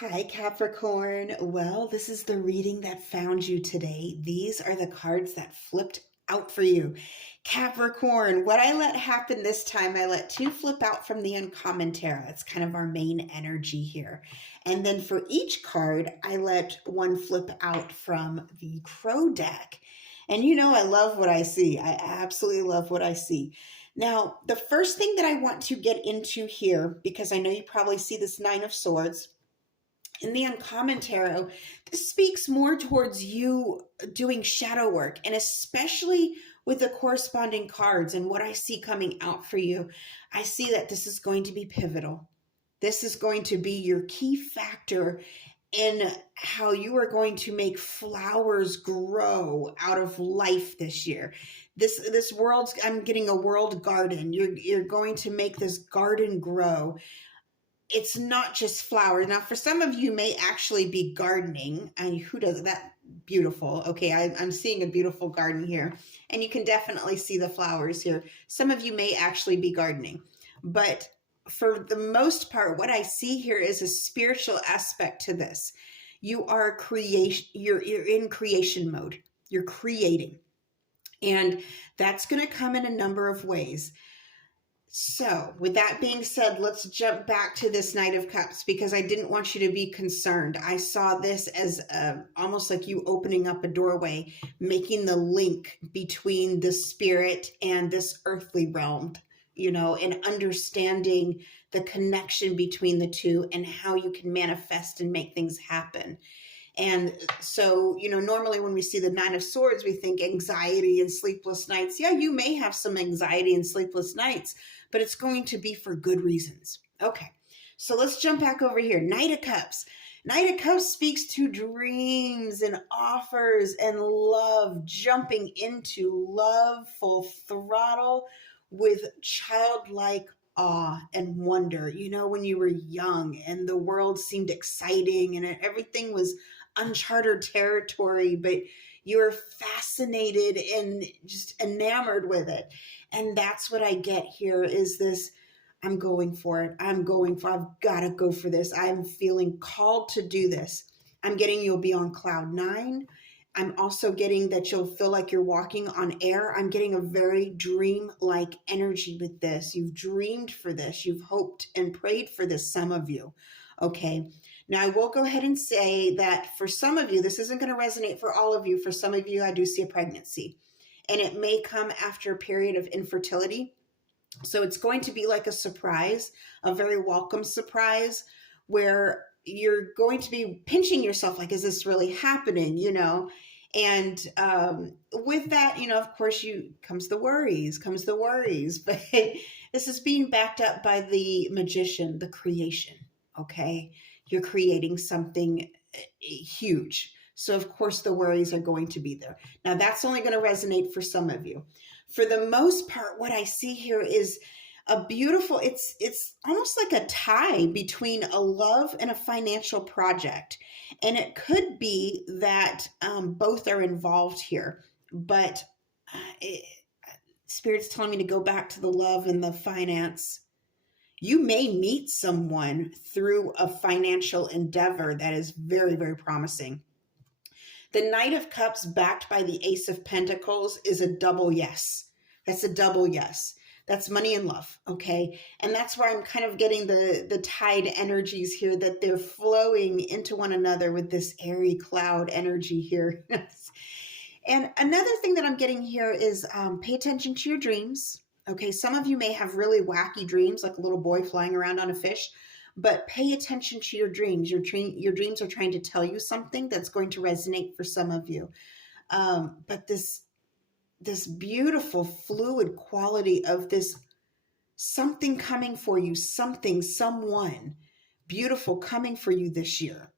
Hi, Capricorn. Well, this is the reading that found you today. These are the cards that flipped out for you. Capricorn, what I let happen this time, I let two flip out from the uncommon tarot. It's kind of our main energy here. And then for each card, I let one flip out from the crow deck. And you know, I love what I see. I absolutely love what I see. Now, the first thing that I want to get into here, because I know you probably see this Nine of Swords, in the uncommon tarot, this speaks more towards you doing shadow work, and especially with the corresponding cards and what I see coming out for you. I see that this is going to be pivotal. This is going to be your key factor in how you are going to make flowers grow out of life this year. This world's, I'm getting a world garden. You're going to make this garden grow. It's not just flowers. Now, for some of you may actually be gardening, and who does that? Beautiful. Okay, I'm seeing a beautiful garden here, and you can definitely see the flowers here. Some of you may actually be gardening, but for the most part, what I see here is a spiritual aspect to this. You are creation. You're in creation mode. You're creating, and that's going to come in a number of ways. So, with that being said, let's jump back to this Knight of Cups because I didn't want you to be concerned. I saw this as almost like you opening up a doorway, making the link between the spirit and this earthly realm, and understanding the connection between the two and how you can manifest and make things happen. And so, normally when we see the Nine of Swords, we think anxiety and sleepless nights. Yeah, you may have some anxiety and sleepless nights, but it's going to be for good reasons. Okay, so let's jump back over here. Knight of Cups. Knight of Cups speaks to dreams and offers and love, jumping into love full throttle with childlike awe and wonder. When you were young and the world seemed exciting and everything was uncharted territory, but you're fascinated and just enamored with it. And that's what I get here is this, I'm going for it. I've got to go for this. I'm feeling called to do this. I'm getting you'll be on cloud nine. I'm also getting that you'll feel like you're walking on air. I'm getting a very dream-like energy with this. You've dreamed for this. You've hoped and prayed for this, some of you. Okay. Now, I will go ahead and say that for some of you, this isn't going to resonate for all of you. For some of you, I do see a pregnancy, and it may come after a period of infertility. So it's going to be like a surprise, a very welcome surprise, where you're going to be pinching yourself like, is this really happening? And with that, of course, comes the worries, but this is being backed up by the magician, the creation. Okay. You're creating something huge. So of course the worries are going to be there. Now that's only going to resonate for some of you. For the most part, what I see here is a beautiful, it's almost like a tie between a love and a financial project. And it could be that both are involved here, but Spirit's telling me to go back to the love and the finance. You may meet someone through a financial endeavor that is very, very promising. The Knight of Cups backed by the Ace of Pentacles is a double yes. That's a double yes. That's money and love, okay? And that's where I'm kind of getting the tide energies here, that they're flowing into one another with this airy cloud energy here. And another thing that I'm getting here is pay attention to your dreams. Okay, some of you may have really wacky dreams, like a little boy flying around on a fish, but pay attention to your dreams. Your dreams are trying to tell you something that's going to resonate for some of you. But this beautiful fluid quality of this something coming for you, someone beautiful coming for you this year.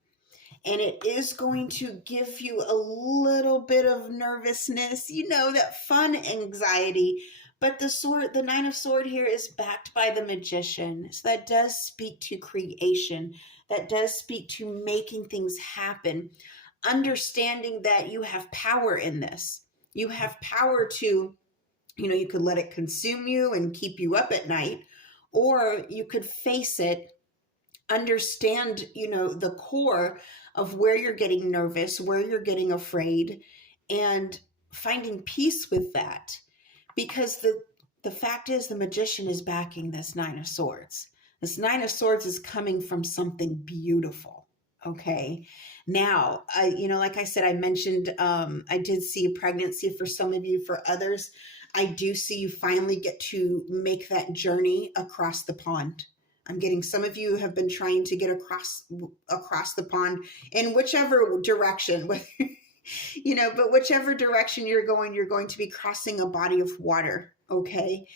And it is going to give you a little bit of nervousness, that fun anxiety. But the Nine of Swords here is backed by the Magician. So that does speak to creation. That does speak to making things happen. Understanding that you have power in this. You have power to, you could let it consume you and keep you up at night, or you could face it understand, the core of where you're getting nervous, where you're getting afraid, and finding peace with that. Because the fact is, the magician is backing this Nine of Swords. This Nine of Swords is coming from something beautiful. Okay. Now, like I said, I mentioned, I did see a pregnancy for some of you. For others, I do see you finally get to make that journey across the pond. I'm getting some of you have been trying to get across the pond in whichever direction, but whichever direction you're going to be crossing a body of water. Okay.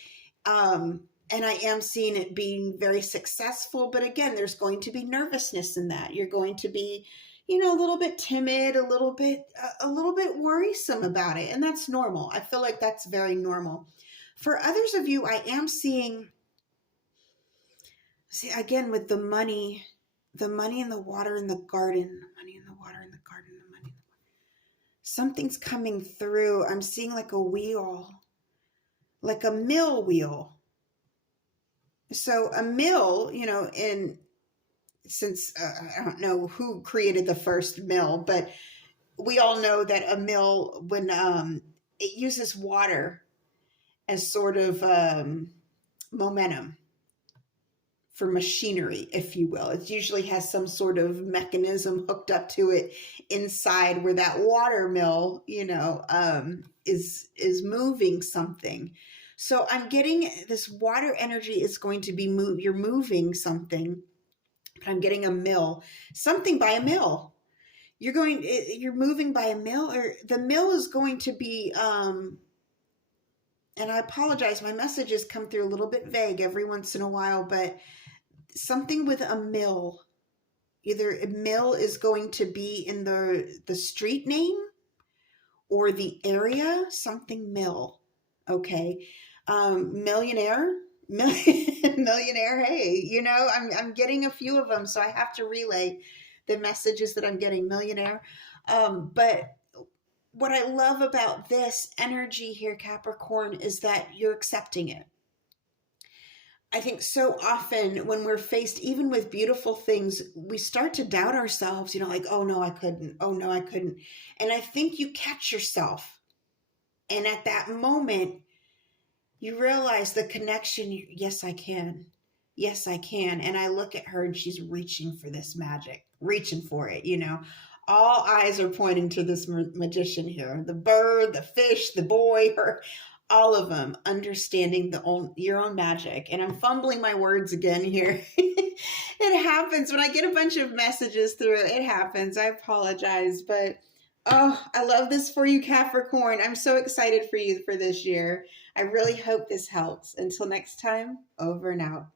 And I am seeing it being very successful, but again, there's going to be nervousness in that. You're going to be, a little bit timid, a little bit worrisome about it. And that's normal. I feel like that's very normal. For others of you, I am seeing, again, with the money and the water in the garden, the money in the water in the garden, the money. Something's coming through. I'm seeing like a wheel, like a mill wheel. So a mill, since I don't know who created the first mill, but we all know that a mill, when it uses water as sort of momentum for machinery, if you will. It usually has some sort of mechanism hooked up to it inside where that water mill, is moving something. So I'm getting this water energy is going to be you're moving something, but I'm getting a mill, something by a mill. You're moving by a mill, or the mill is going to be, and I apologize, my messages come through a little bit vague every once in a while, but something with a mill. Either a mill is going to be in the street name or the area, something mill. Okay. Millionaire, millionaire. Hey, I'm getting a few of them, so I have to relay the messages that I'm getting. Millionaire. But what I love about this energy here, Capricorn, is that you're accepting it. I think so often when we're faced even with beautiful things, we start to doubt ourselves, like, oh no, I couldn't. Oh no, I couldn't. And I think you catch yourself. And at that moment, you realize the connection. Yes, I can. Yes, I can. And I look at her and she's reaching for this magic, reaching for it, All eyes are pointing to this magician here. The bird, the fish, the boy, her, all of them understanding your own magic. And I'm fumbling my words again here. It happens when I get a bunch of messages through. It happens. I apologize, but oh, I love this for you, Capricorn. I'm so excited for you for this year. I really hope this helps. Until next time, over and out.